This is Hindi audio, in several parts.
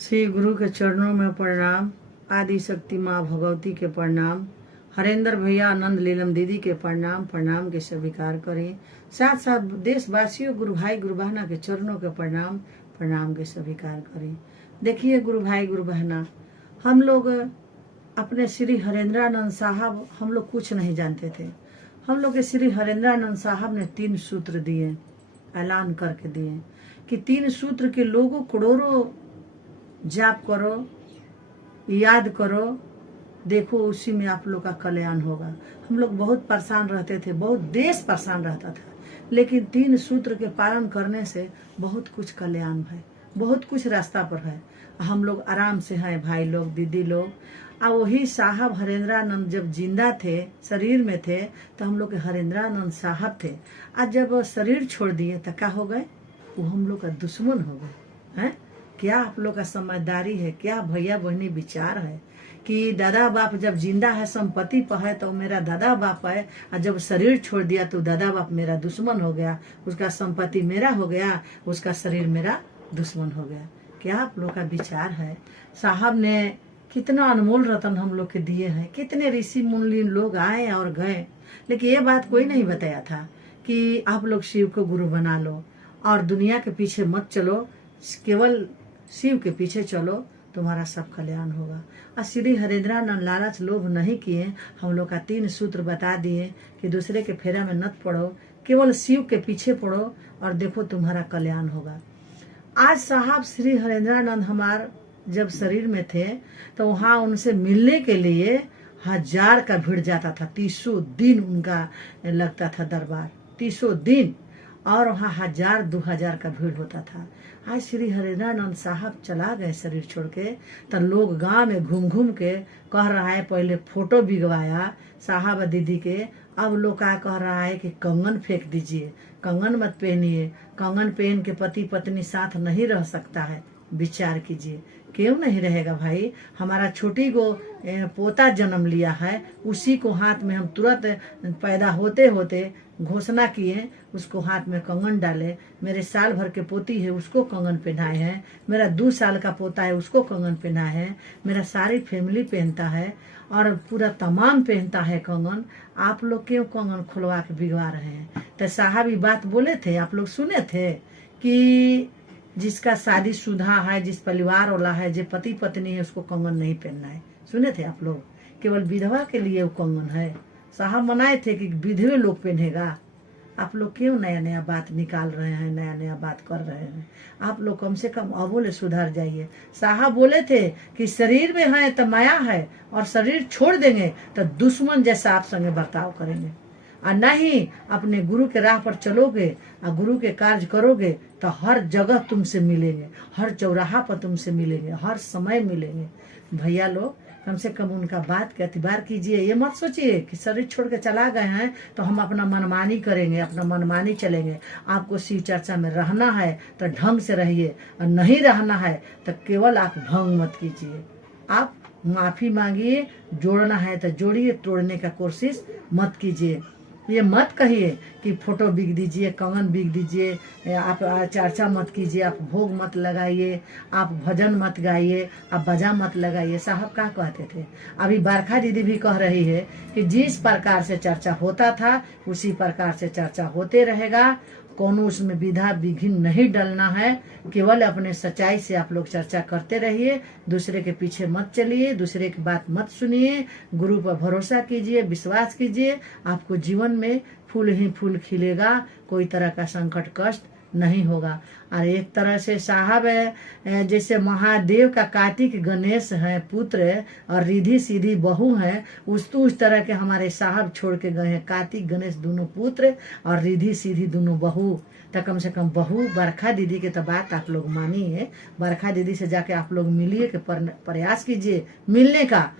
श्री गुरु के चरणों में प्रणाम। आदि शक्ति माँ भगवती के प्रणाम। हरेंद्र भैया, आनंद लीलम दीदी के प्रणाम। प्रणाम के स्वीकार करें। साथ साथ देशवासियों, गुरु भाई गुरु बहना के चरणों के प्रणाम। प्रणाम के स्वीकार करें। देखिए गुरु भाई गुरु बहना, हम लोग अपने श्री हरेंद्रानंद साहब, हम लोग कुछ नहीं जानते थे। हम लोग के श्री हरेंद्रानंद साहब ने 3 सूत्र दिए, ऐलान करके दिए कि 3 सूत्र के लोगों करोड़ों जाप करो, याद करो, देखो उसी में आप लोग का कल्याण होगा। हम लोग बहुत परेशान रहते थे, बहुत देश परेशान रहता था, लेकिन 3 सूत्र के पालन करने से बहुत कुछ कल्याण है, बहुत कुछ रास्ता पर है। हम लोग आराम से हैं भाई लोग, दीदी लोग। और वही साहब हरेंद्रानंद जब जिंदा थे, शरीर में थे, तो हम लोग के हरेंद्रानंद साहब थे। आज जब शरीर छोड़ दिए तो क्या हो गए? वो हम लोग का दुश्मन हो गए हैं। क्या आप लोग का समझदारी है? क्या भैया बहनी विचार है कि दादा बाप जब जिंदा है, संपत्ति पर है, तो मेरा दादा बाप है, और जब शरीर छोड़ दिया तो दादा बाप मेरा दुश्मन हो गया, उसका संपत्ति मेरा हो गया, उसका शरीर मेरा दुश्मन हो गया। क्या आप लोग का विचार है? साहब ने कितना अनमोल रतन हम लोग के दिए हैं, कितने ऋषि मुनि लोग आए और गए, लेकिन ये बात कोई नहीं बताया था कि आप लोग शिव को गुरु बना लो और दुनिया के पीछे मत चलो, केवल शिव के पीछे चलो, तुम्हारा सब कल्याण होगा। और श्री हरेंद्रानंद लालच लोभ नहीं किए, हम लोग का 3 सूत्र बता दिए कि दूसरे के फेरा में मत पड़ो, केवल शिव के पीछे पड़ो और देखो तुम्हारा कल्याण होगा। आज साहब श्री हरेंद्रानंद हमार जब शरीर में थे तो वहाँ उनसे मिलने के लिए 1000 का भीड़ जाता था। 300 दिन उनका लगता था दरबार, 300 दिन, और वहाँ 1000-2000 का भीड़ होता था। आज श्री हरेंद्रानंद साहब चला गए शरीर छोड़ के, तो लोग गांव में घूम घूम के कह रहा है, पहले फोटो बिगवाया साहब दीदी के, अब लोग क्या कह रहा है कि कंगन फेंक दीजिए, कंगन मत पहनिए, कंगन पहन के पति पत्नी साथ नहीं रह सकता है। विचार कीजिए, क्यों नहीं रहेगा भाई? हमारा छोटी को पोता जन्म लिया है, उसी को हाथ में हम तुरंत पैदा होते होते घोषणा किए, उसको हाथ में कंगन डाले। मेरे साल भर के पोती है, उसको कंगन पहनाए हैं। मेरा 2 साल का पोता है, उसको कंगन पहनाए हैं। मेरा सारी फैमिली पहनता है और पूरा तमाम पहनता है कंगन। आप लोग क्यों कंगन खुलवा के बिगवा रहे हैं? तो साहब ये बात बोले थे, आप लोग सुने थे कि जिसका शादीशुदा है, जिस परिवार वाला है, जो पति पत्नी है, उसको कंगन नहीं पहनना है। सुने थे आप लोग? केवल विधवा के लिए वो कंगन है। साहब मनाए थे कि विधवे लोग पहनेगा। आप लोग क्यों नया नया बात निकाल रहे हैं, नया नया बात कर रहे हैं? आप लोग कम से कम अबोले सुधर जाइए। साहब बोले थे कि शरीर में है तो माया है, और शरीर छोड़ देंगे तो दुश्मन जैसा आप संगे बर्ताव करेंगे, और नहीं अपने गुरु के राह पर चलोगे और गुरु के कार्य करोगे तो हर जगह तुमसे मिलेंगे, हर चौराहा पर तुमसे मिलेंगे, हर समय मिलेंगे। भैया लोग कम से कम उनका बात का एतबार कीजिए। ये मत सोचिए कि शरीर छोड़ के चला गए हैं तो हम अपना मनमानी करेंगे, अपना मनमानी चलेंगे। आपको शिव चर्चा में रहना है तो ढंग से रहिए, और नहीं रहना है तो केवल आप ढंग मत कीजिए। आप माफी मांगिए, जोड़ना है तो जोड़िए, तोड़ने का कोशिश मत कीजिए। ये मत कहिए कि फोटो बिक दीजिए, कंगन बिक दीजिए, आप चर्चा मत कीजिए, आप भोग मत लगाइए, आप भजन मत गाइए, आप बजा मत लगाइए। साहब क्या कहते थे? अभी बरखा दीदी भी कह रही है कि जिस प्रकार से चर्चा होता था उसी प्रकार से चर्चा होते रहेगा। कोनो उसमें विधा विघिन नहीं डलना है, केवल अपने सच्चाई से आप लोग चर्चा करते रहिए, दूसरे के पीछे मत चलिए, दूसरे की बात मत सुनिए, गुरु पर भरोसा कीजिए, विश्वास कीजिए। आपको जीवन में फूल ही फूल खिलेगा, कोई तरह का संकट कष्ट नहीं होगा। और एक तरह से साहब है, जैसे महादेव का कार्तिक गणेश है पुत्र और रिधि सीधी बहू है, उस तरह के हमारे साहब छोड़ के गए हैं, कार्तिक गणेश दोनों पुत्र और रिधि सीधी दोनों बहू। तो कम से कम बहू बरखा दीदी के तो बात आप लोग मानिए, बरखा दीदी से जाके आप लोग मिलिए, के प्रयास कीजिए मिलने का,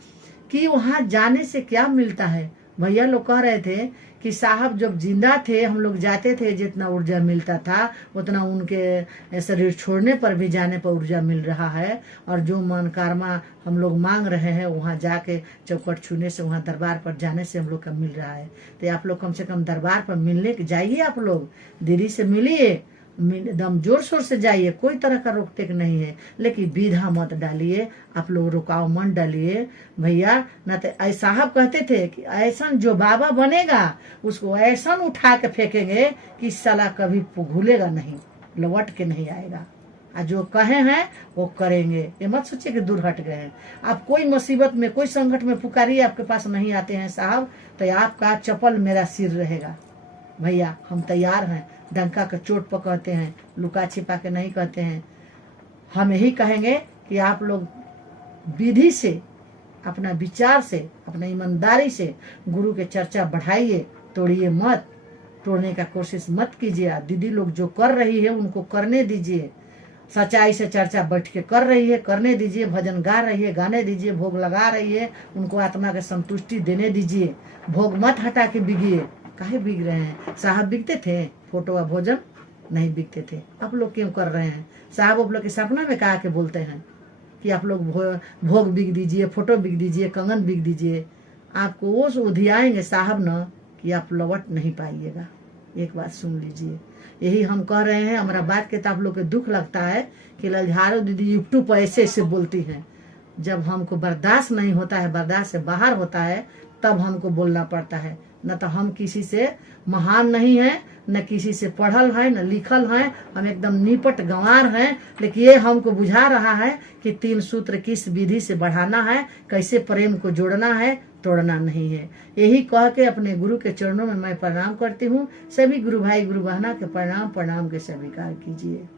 कि वहाँ जाने से क्या मिलता है। भैया लोग कह रहे थे कि साहब जब जिंदा थे हम लोग जाते थे, जितना ऊर्जा मिलता था उतना उनके शरीर छोड़ने पर भी जाने पर ऊर्जा मिल रहा है। और जो मन कर्मा हम लोग मांग रहे हैं वहाँ जाके चौकट छूने से, वहाँ दरबार पर जाने से हम लोग का मिल रहा है। तो आप लोग कम से कम दरबार पर मिलने जाइए, आप लोग दीदी से मिलिए, एकदम जोर शोर से जाइए, कोई तरह का रोक टेक नहीं है, लेकिन विधा मत डालिए, आप लोग रुकाव मत डालिए भैया। न तो साहब कहते थे कि ऐसा जो बाबा बनेगा उसको ऐसा उठा के फेंकेंगे कि साला कभी भूलेगा नहीं, लौट के नहीं आएगा। और जो कहे हैं वो करेंगे, ये मत सोचिए कि दूर हट गए हैं। आप कोई मुसीबत में, कोई संकट में पुकारिए, आपके पास नहीं आते हैं साहब, तो आपका चप्पल मेरा सिर रहेगा। भैया हम तैयार हैं, डंका का चोट पर कहते हैं, लुका छिपा के नहीं कहते हैं। हम यही कहेंगे कि आप लोग विधि से, अपना विचार से, अपना ईमानदारी से गुरु के चर्चा बढ़ाइए, तोड़िए मत, तोड़ने का कोशिश मत कीजिए। दीदी लोग जो कर रही है उनको करने दीजिए, सच्चाई से चर्चा बैठ के कर रही है, करने दीजिए। भजन गा रही है, गाने दीजिए। भोग लगा रही है, उनको आत्मा के संतुष्टि देने दीजिए। भोग मत हटा के बिगिए। काहे बिक रहे हैं? साहब बिकते थे, फोटो व भोजन नहीं बिकते थे। आप लोग क्यों कर रहे हैं? साहब आप लोग के सपना में कहा के बोलते हैं कि आप लोग भोग बिक दीजिए, फोटो बिक दीजिए, कंगन बिक दीजिए। आपको वो उधियाएंगे साहब न कि आप लौट नहीं पाइएगा। एक बात सुन लीजिए, यही हम कह रहे हैं। हमारा बात के तो आप लोग के दुख लगता है कि ललझारो दीदी यूट्यूब पर ऐसे ऐसे बोलती हैं। जब हमको बर्दाश्त नहीं होता है, बर्दाश्त से बाहर होता है, तब हमको बोलना पड़ता है। न तो हम किसी से महान नहीं है, न किसी से पढ़ल है, न लिखल है। हम एकदम निपट गंवार हैं। लेकिन ये हमको बुझा रहा है कि 3 सूत्र किस विधि से बढ़ाना है, कैसे प्रेम को जोड़ना है, तोड़ना नहीं है। यही कह के अपने गुरु के चरणों में मैं प्रणाम करती हूँ। सभी गुरु भाई गुरु बहना के प्रणाम के स्वीकार कीजिए।